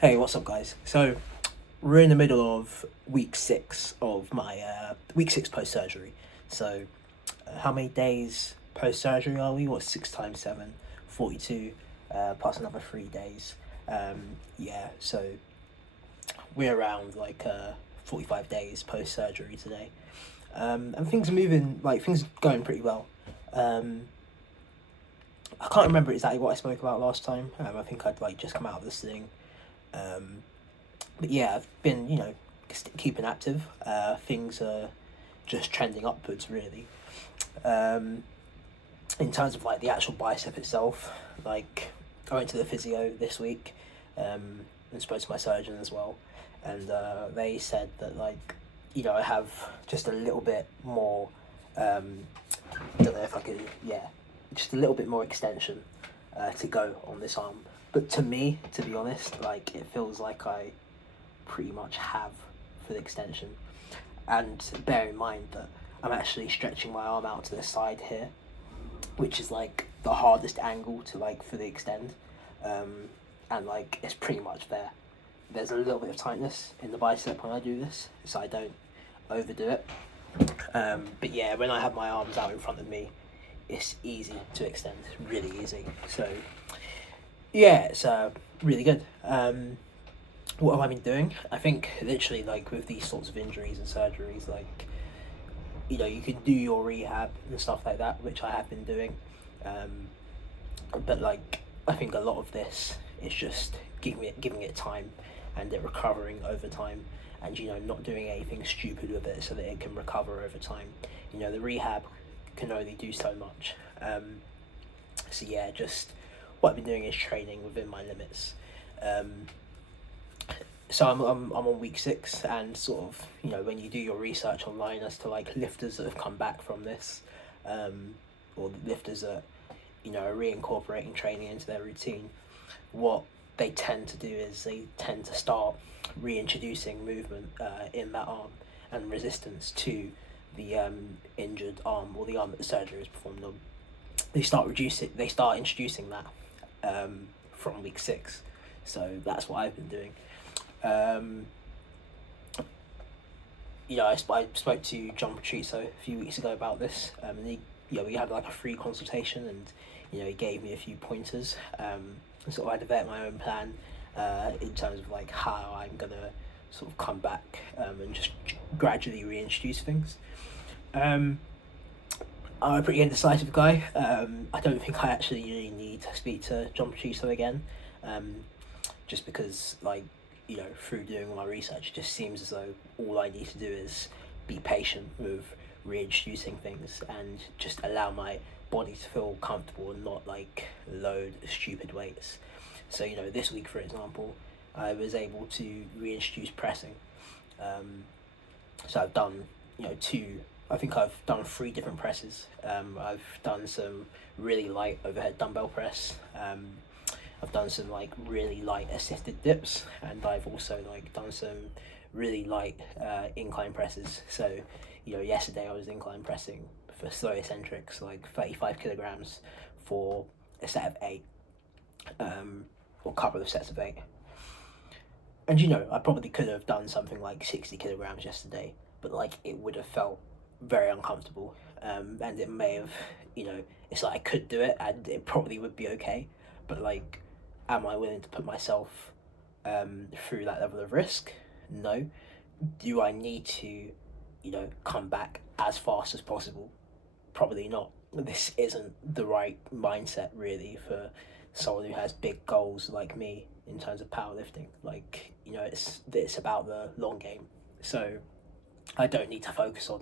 Hey, what's up, guys? So, we're in the middle of week 6 of my week 6 post surgery. So, how many days post surgery are we? What, 6 times 7? 42, plus another 3 days. Yeah, so we're around 45 days post surgery today. And things are moving, things are going pretty well. Um, I can't remember exactly what I spoke about last time. I think I'd just come out of this thing. Um, but yeah, I've been, keeping active. Things are just trending upwards, really. Um, in terms of the actual bicep itself, I went to the physio this week, and spoke to my surgeon as well, and they said that I have just a little bit more. I don't know if I could, yeah, just a little bit more extension to go on this arm. But to me, to be honest, it feels like I pretty much have for the extension. And bear in mind that I'm actually stretching my arm out to the side here, which is the hardest angle to fully extend. And it's pretty much there. There's a little bit of tightness in the bicep when I do this, so I don't overdo it. But yeah, when I have my arms out in front of me, it's easy to extend, really easy. So yeah, it's really good. What have I been doing? I think literally with these sorts of injuries and surgeries, you can do your rehab and stuff like that, which I have been doing. But I think a lot of this is just giving it time and it recovering over time, and not doing anything stupid with it so that it can recover over time. The rehab can only do so much. So yeah, just what I've been doing is training within my limits. So I'm on week 6, and sort of when you do your research online as to lifters that have come back from this, or lifters that are reincorporating training into their routine, what they tend to do is they tend to start reintroducing movement in that arm and resistance to the injured arm, or the arm that the surgery is performed on. They start introducing that from week 6. So that's what I've been doing. I spoke to John Patricio a few weeks ago about this, and we had a free consultation, and he gave me a few pointers. Sort of I developed my own plan in terms of how I'm gonna sort of come back and just gradually reintroduce things. I'm a pretty indecisive guy. I don't think I actually really need to speak to John Patricio again, just because through doing my research, it just seems as though all I need to do is be patient with reintroducing things and just allow my body to feel comfortable and not load stupid weights. So this week, for example, I was able to reintroduce pressing. So I've done I've done 3 different presses. I've done some really light overhead dumbbell press. I've done some really light assisted dips, and I've also done some really light incline presses. So yesterday I was incline pressing for slow eccentrics 35 kilograms for a set of 8, or a couple of sets of 8. And I probably could have done something 60 kilograms yesterday, but it would have felt very uncomfortable, and it may have, it's I could do it and it probably would be okay, but am I willing to put myself through that level of risk? No. Do I need to come back as fast as possible? Probably not. This isn't the right mindset really for someone who has big goals like me in terms of powerlifting. It's about the long game. So I don't need to focus on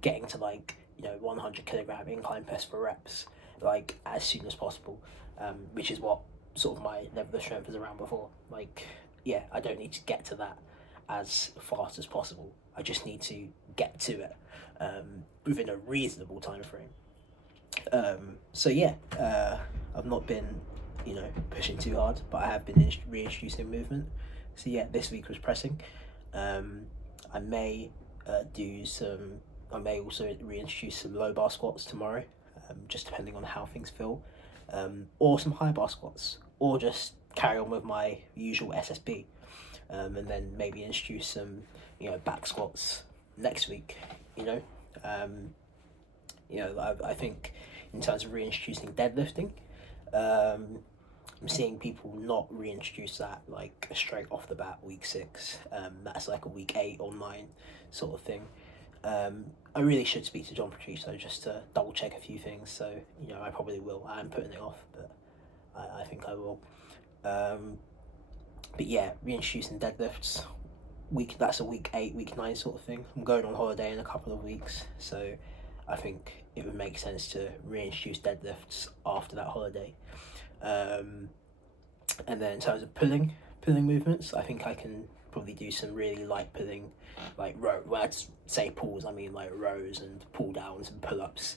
getting to 100 kilogram incline press for reps as soon as possible, which is what sort of my level of strength is around before. I don't need to get to that as fast as possible. I just need to get to it within a reasonable time frame. So yeah, I've not been pushing too hard, but I have been reintroducing movement. So yeah, this week was pressing. I may I may also reintroduce some low bar squats tomorrow, just depending on how things feel, or some high bar squats, or just carry on with my usual SSB, and then maybe introduce some, back squats next week. You know, I think in terms of reintroducing deadlifting, I'm seeing people not reintroduce that like straight off the bat week 6. That's like a week 8 or 9 sort of thing. I really should speak to John Patrice though, just to double check a few things. So I probably will. I'm putting it off, but I think I will. But yeah, reintroducing deadlifts. That's a week 8, week 9 sort of thing. I'm going on holiday in a couple of weeks, so I think it would make sense to reintroduce deadlifts after that holiday. And then in terms of pulling movements, I think I can probably do some really light pulling, like when I say pulls, I mean like rows and pull downs and pull ups.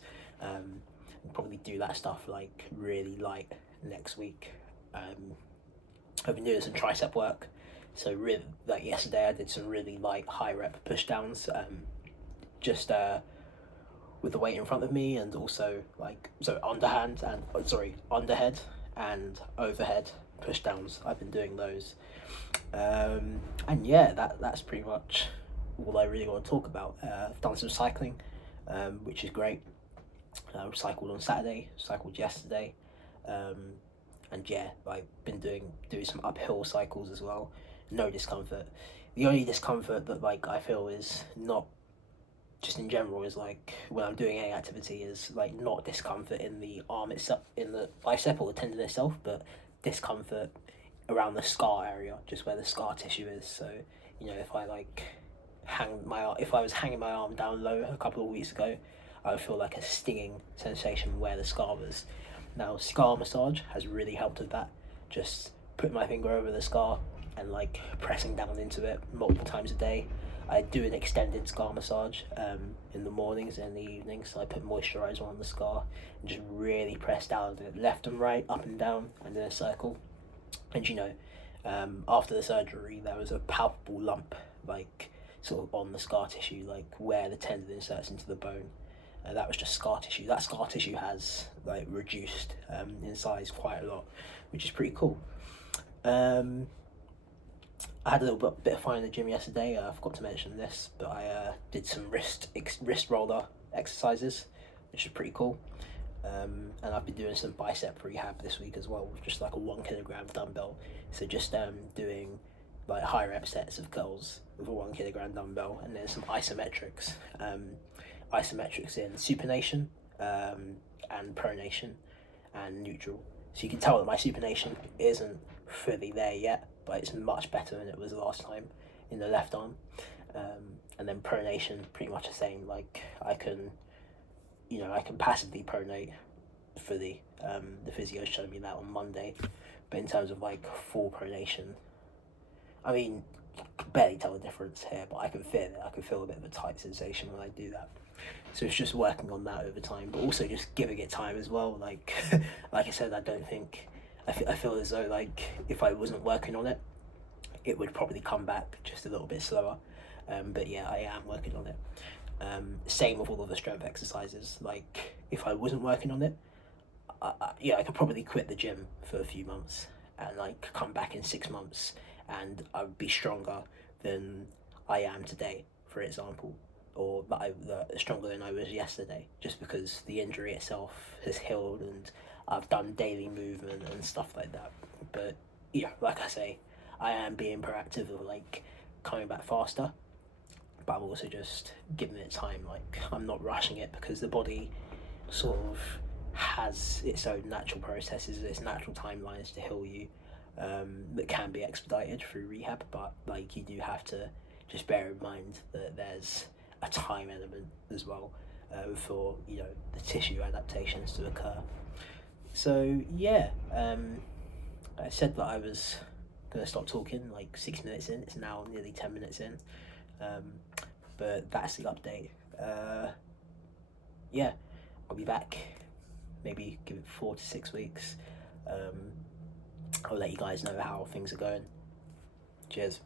Probably do that stuff like really light next week. I've been doing some tricep work, so really like yesterday I did some really light high rep push downs, just with the weight in front of me, and also underhead and overhead push downs. I've been doing those, and yeah, that's pretty much all I really want to talk about. I've done some cycling, which is great. I cycled on Saturday, cycled yesterday, and yeah, I've been doing some uphill cycles as well. No discomfort. The only discomfort that like I feel is not just in general is like when I'm doing any activity is like not discomfort in the arm itself, in the bicep or the tendon itself, but discomfort around the scar area, just where the scar tissue is. So if I like if I was hanging my arm down low a couple of weeks ago, I would feel like a stinging sensation where the scar was. Now, scar massage has really helped with that. Just putting my finger over the scar and like pressing down into it multiple times a day. I do an extended scar massage in the mornings and in the evenings. So I put moisturizer on the scar and just really press down left and right, up and down, and in a circle. And after the surgery, there was a palpable lump, like sort of on the scar tissue, like where the tendon inserts into the bone. That was just scar tissue. That scar tissue has like reduced in size quite a lot, which is pretty cool. I had a little bit of fun in the gym yesterday. I forgot to mention this, but I did some wrist roller exercises, which is pretty cool. And I've been doing some bicep rehab this week as well, with just like a 1 kilogram dumbbell. So just doing like high rep sets of curls with a 1 kilogram dumbbell, and then some isometrics. Isometrics in supination, and pronation, and neutral. So you can tell that my supination isn't fully there yet, but it's much better than it was last time in the left arm. And then pronation, pretty much the same. Like I can passively pronate fully. The physio showed me that on Monday, but in terms of like full pronation, I mean, I can barely tell the difference here, but I can feel it. I can feel a bit of a tight sensation when I do that. So it's just working on that over time, but also just giving it time as well. Like, like I said, I feel as though like if I wasn't working on it, it would probably come back just a little bit slower. But yeah, I am working on it. Same with all of the strength exercises. Like if I wasn't working on it, I could probably quit the gym for a few months and like come back in 6 months, and I would be stronger than I am today, for example, or stronger than I was yesterday, just because the injury itself has healed and I've done daily movement and stuff like that. But yeah, like I say, I am being proactive of like coming back faster, but I'm also just giving it time. Like I'm not rushing it, because the body sort of has its own natural processes, its natural timelines to heal you, that can be expedited through rehab. But like you do have to just bear in mind that there's a time element as well, for the tissue adaptations to occur. So yeah, I said that I was gonna stop talking like 6 minutes in. It's now nearly 10 minutes in, but that's the update. Yeah, I'll be back. Maybe give it 4 to 6 weeks. I'll let you guys know how things are going. Cheers.